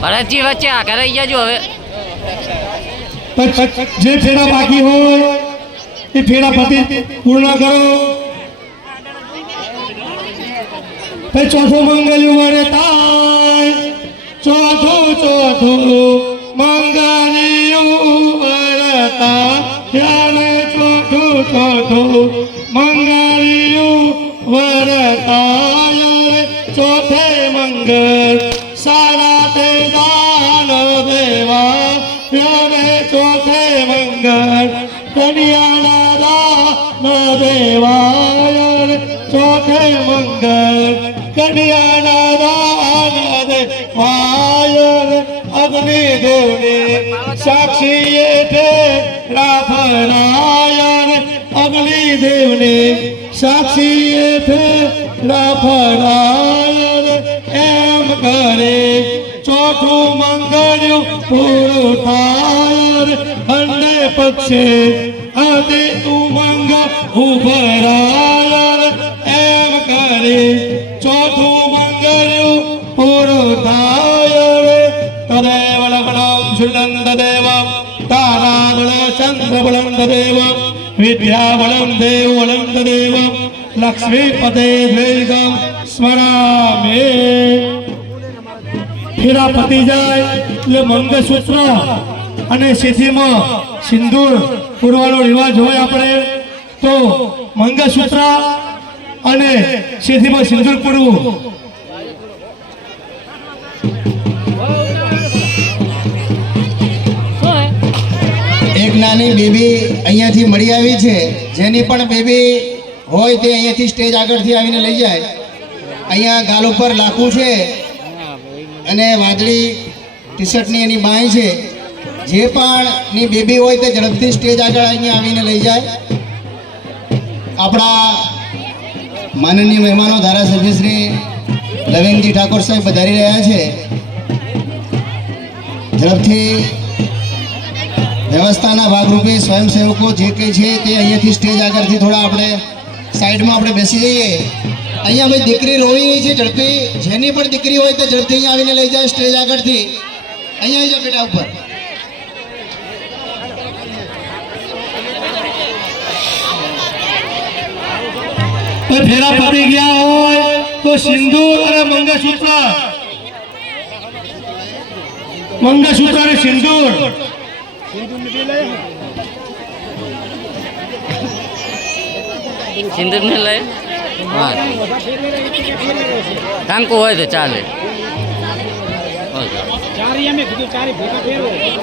ભરતજી વચ્ચે આ કરાઈ જજો હવે જે ફેરા બાકી હોય એ ફેરા પતિ પૂર્ણ કરો પછી ચોથું મંગલ્યું વરે તાય ચોથું મંગલ્યું વરતા ત્યારે ચોથું મંગલ્યું વરતાય ચોથે મંગળ સારા તે દાન દેવા ત્યારે ચોથે મંગળ કન્યાના દાન દેવાય ચોથે મંગળ કન્યાના દાન દેવાય અગ્નિ દેવની સાક્ષી એઠે રાફરાય અગ્નિ દેવની સાક્ષી એઠે રાફરાય એમ કરે ચોથું મંગળ્યું પૂરું થાય અંડે પક્ષે આદિ ઉમંગ ઉભરાય એમ કરે ચોથું મંગળ્યું પૂરું થાય તદેવ લગ્નમ સુનંદ દેવમ તારાબળ ચંદ્રબળમ દેવમ વિદ્યાબળમ દેવબળમ દેવમ લક્ષ્મીપતે દ્વૈગમ સ્મરામે ફેરા પતી જાય એટલે મંગળસૂત્ર અને શેથીમાં સિંદૂર પૂરવાનો રિવાજ હોય આપણે તો મંગળસૂત્ર અને શેથીમાં સિંદૂર પૂરવું એક નાની બેબી અહીંયાથી મળી આવી છે જેની પણ બેબી હોય તે અહીંયાથી સ્ટેજ આગળથી આવીને લઈ જાય અહીંયા ગાલ ઉપર લાખું છે અને વાદળી ટી શર્ટની એની બાંય છે જે પણ ની બેબી હોય તે ઝડપથી સ્ટેજ આગળ અહીંયા આવીને લઈ જાય આપણા માનનીય મહેમાનો ધારાસભ્ય શ્રી લવિંગજી ઠાકોર સાહેબ પધારી રહ્યા છે ઝડપથી વ્યવસ્થાના ભાગરૂપે સ્વયંસેવકો જે કંઈ છે તે અહીંયાથી સ્ટેજ આગળથી થોડા આપણે સાઈડમાં આપણે બેસી જઈએ અહીંયા ભાઈ દીકરી રોવી રહી છે ઝડપી જેની પણ દીકરી હોય તો ઝડપથી અહીંયા આવીને લઈ જાય સ્ટેજ આગળથી અહીંયા આવી જાય બેટા ઉપર ફેરા પતી ગયા હોય તો સિંદૂર અને મંગળસૂત્ર અને સિંદૂર સિંદૂર ને લઈ હા કાંકુ હોય તો ચાલે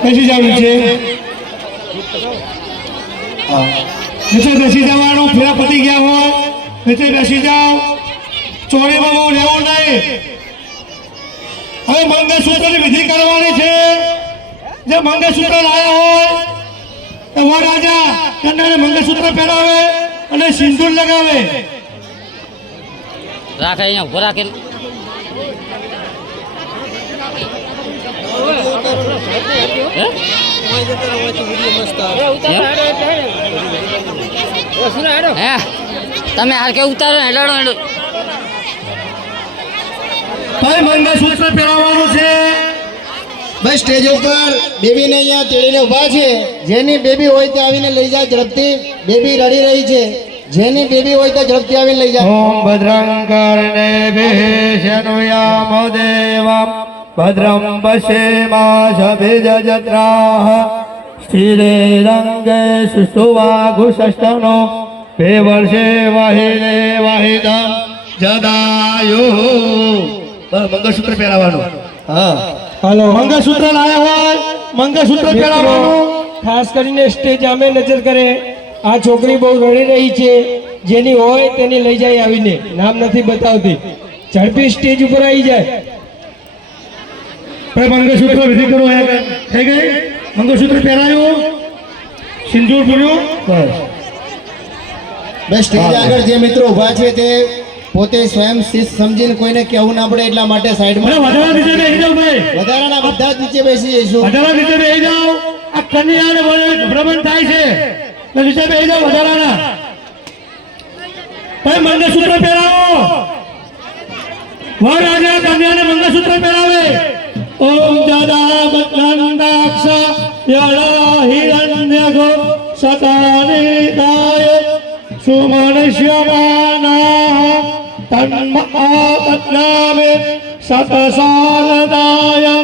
બેસી જવાનું છે નીચે બેસી જવાનું ફેરા પતી ગયા હોય નીચે બેસી જાઓ ચોરીમાં બહુ લેવું નહીં હવે મંગળસૂત્રની વિધિ કરવાની છે જે મંગળસૂત્ર લાયા હોય તો વરરાજા કન્યાને મંગળસૂત્ર પહેરાવે અને સિંદૂર લગાવે રાખે અહીંયા ઉભો રાખે તમે હાર કે ઉતારો હેડાડો હેડો ભાઈ મંગળસૂત્ર પહેરાવવાનું છે બસ સ્ટેજ ઉપર બેબીને અહીંયા તેડીને ઊભા છે જેની બેબી હોય તે આવીને લઈ જાય ઝડપથી બેબી રડી રહી છે જેની બેબી હોય તો ઝડપથી આવીને લઈ જાય ઓમ ભદ્રં કર્ણેભિઃ શૃણુયામ દેવં ભદ્રં પશ્યેમાશભિજજત્રાઃ સ્થિરેરંગે સુષ્ઠુવાઘુષષ્ઠનો તે વર્ષે વાહિને વાહિદં જદાયુઃ મંગળસૂત્ર પહેરાવવાનું હા હાલો મંગળસૂત્ર લાયા હોય મંગળસૂત્ર પહેરાવવાનું ખાસ કરીને સ્ટેજ સામે નજર કરે આ છોકરી બહુ રડી રહી છે જેની હોય તેની લઈ જાય આવીને નામ નથી બતાવતી ઝડપી સ્ટેજ ઉપર આવી જાય ભાઈ મંગળસૂત્ર વિધિ કરો થઈ ગઈ મંગળસૂત્ર પહેરાયું સિંદૂર પૂર્યું બસ સ્ટેજ આગળ જે મિત્રો ઊભા છે તે પોતે સ્વયં શિસ્ત સમજીને કોઈને કહેવું ના પડે એટલા માટે સાઈડમાં વધારા નીચે બેસી જાઓ ભાઈ વધારાના બધા જ નીચે બેસી જઈશું વધારા નીચે બેસી જાઓ આ કન્યાને ગભરામણ થાય છે તો નીચે બેસી જાઓ વધારાના ભાઈ મંગળસૂત્ર પહેરાવો. વરરાજા કન્યાને મંગળસૂત્ર પહેરાવે. ઓમ દદામનંદાક્ષ યળા હિરણ્યગો સદાનિદાય સુમનશ્યમાના તન્મઆપત્નામે સતસારદાય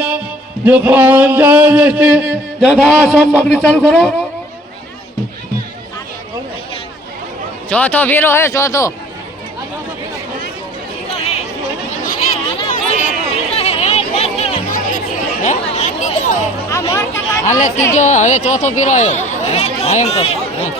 જુપાંજલિષ્ટિ જથાસમ. પકડી ચાલુ કરો. ચોથો ફેરો હે ચોથો. હાલે ત્રીજો હવે ચોથો ફેરો આવ્યો. હા એમ કહો. હા.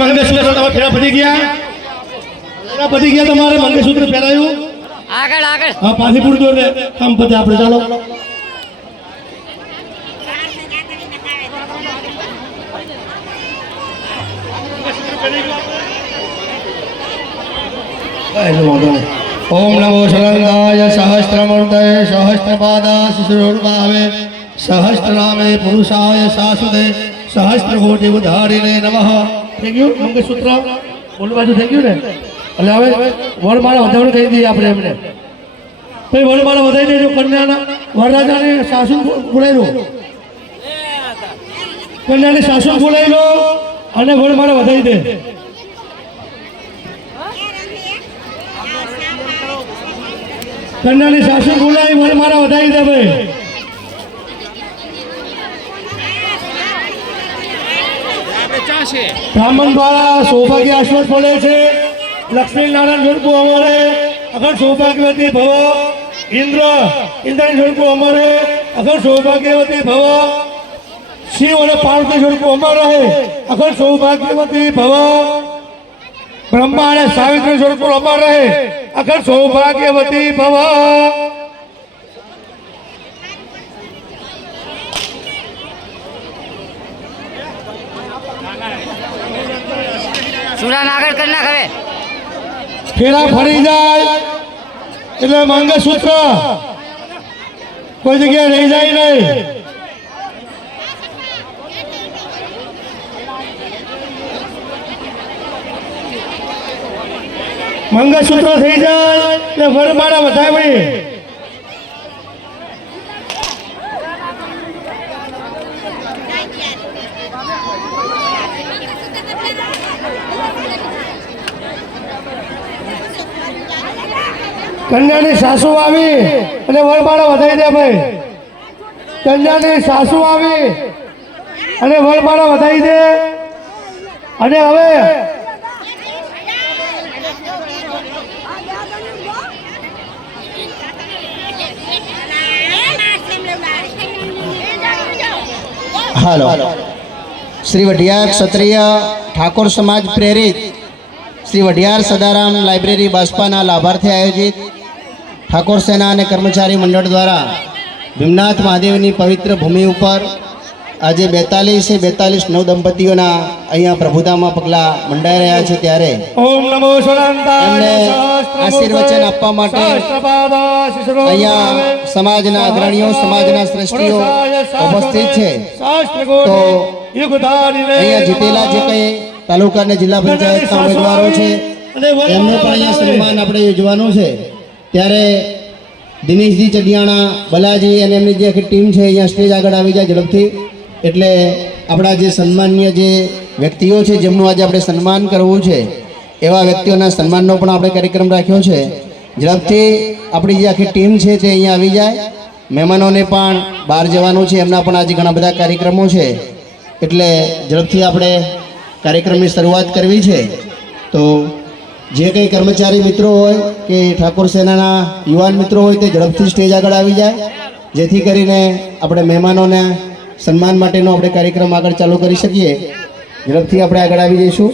મંગળસૂત્ર તમારા ફેરા પતી ગયા. ફેરા પતી ગયા તમારે મંગળસૂત્ર પહેરાયું. આગળ આગળ. હા પાછી પૂરી દો ને કામ પતે આપણે. ચાલો ઓમ નમો શરંગાય સહસ્ત્રમૂર્તય સહસ્ત્રપાદા શિશુર્ભાવે સહસ્ત્રનામે પુરુષાય શાશ્વતે સહસ્ત્રકોટિ ઉદ્ધારિણે નમઃ. થઈ ગયું મંગળસૂત્ર ઓલી બાજુ થઈ ગયું ને. એટલે હવે વરમાળા વધારણી થઈ ગઈ આપણે એમને. ભાઈ વરમાળા વધારી દેજો. કન્યાના વરરાજાને સાસુ બોલાવી લો. કન્યાની સાસુ બોલાવી લો અને વરમાળા વધારી દે. કન્યાની સાસુ બોલાવી વરમાળા વધારી દે ભાઈ. બ્રાહ્મણ દ્વારા સૌભાગ્ય આશ્વાસ મળે છે. લક્ષ્મીનારાયણ જોડકું અમારે અખંડ સૌભાગ્યવતી ભવ. ઇન્દ્રની જોડકું અમારે અખંડ સૌભાગ્યવતી ભવ. શિવ અને પાર્વતી જોડકું અમારે અખંડ સૌભાગ્યવતી ભવ. બ્રહ્મા અને સાવિત્રી જોડકું અમારે અખંડ સૌભાગ્યવતી ભવ. સુરાન આગળ કરી નાખ હવે. ફેરા ફરી જાય એટલે મંગળસૂત્ર કોઈ જગ્યાએ રહી જાય નહીં. મંગળસૂત્ર થઈ જાય એટલે વરમાળા વધાય ભાઈ. કન્યાની સાસુ આવી અને વરમાળા વધારી દે ભાઈ. કન્યાની સાસુ આવી અને વરમાળા વધારી દે. અને હવે હાલો. શ્રી વઢિયાર ક્ષત્રિય ઠાકોર સમાજ પ્રેરિત શ્રી વઢિયાર સદારામ લાઇબ્રેરી બાસ્પાના લાભાર્થી આયોજિત ઠાકોર સેના અને કર્મચારી મંડળ દ્વારા ભીમનાથ મહાદેવની પવિત્ર ભૂમિ ઉપર આજે 42 નવ દંપતીઓના અહીંયા પ્રભુતામાં પગલાં મંડાઈ રહ્યા છે. ત્યારે ઓમ નમો એમને આશીર્વચન આપવા માટે અહીંયા સમાજના અગ્રણીઓ, સમાજના શ્રેષ્ઠીઓ ઉપસ્થિત છે. તો અહીંયા જીતેલા જે કંઈ તાલુકા અને જિલ્લા પંચાયતના ઉમેદવારો છે એમને પણ અહીંયા સન્માન આપણે યોજવાનું છે. ત્યારે દિનેશજી ચડિયાણા, બલાજી અને એમની જે આખી ટીમ છે અહીંયા સ્ટેજ આગળ આવી જાય ઝડપથી. એટલે આપણા જે સન્માનીય જે વ્યક્તિઓ છે જેમનું આજે આપણે સન્માન કરવું છે એવા વ્યક્તિઓના સન્માનનો પણ આપણે કાર્યક્રમ રાખ્યો છે. ઝડપથી આપણી જે આખી ટીમ છે તે અહીંયા આવી જાય. મહેમાનોને પણ બહાર જવાનું છે, એમના પણ આજે ઘણા બધા કાર્યક્રમો છે. એટલે ઝડપથી આપણે કાર્યક્રમની શરૂઆત કરવી છે. તો જે કંઈ કર્મચારી મિત્રો હોય કે ઠાકોર સેનાના યુવાન મિત્રો હોય તે ઝડપથી સ્ટેજ આગળ આવી જાય, જેથી કરીને આપણે મહેમાનોને સન્માન માટેનો આપણે કાર્યક્રમ આગળ ચાલુ કરી શકીએ. ઝડપથી આપણે આગળ આવી જઈશું.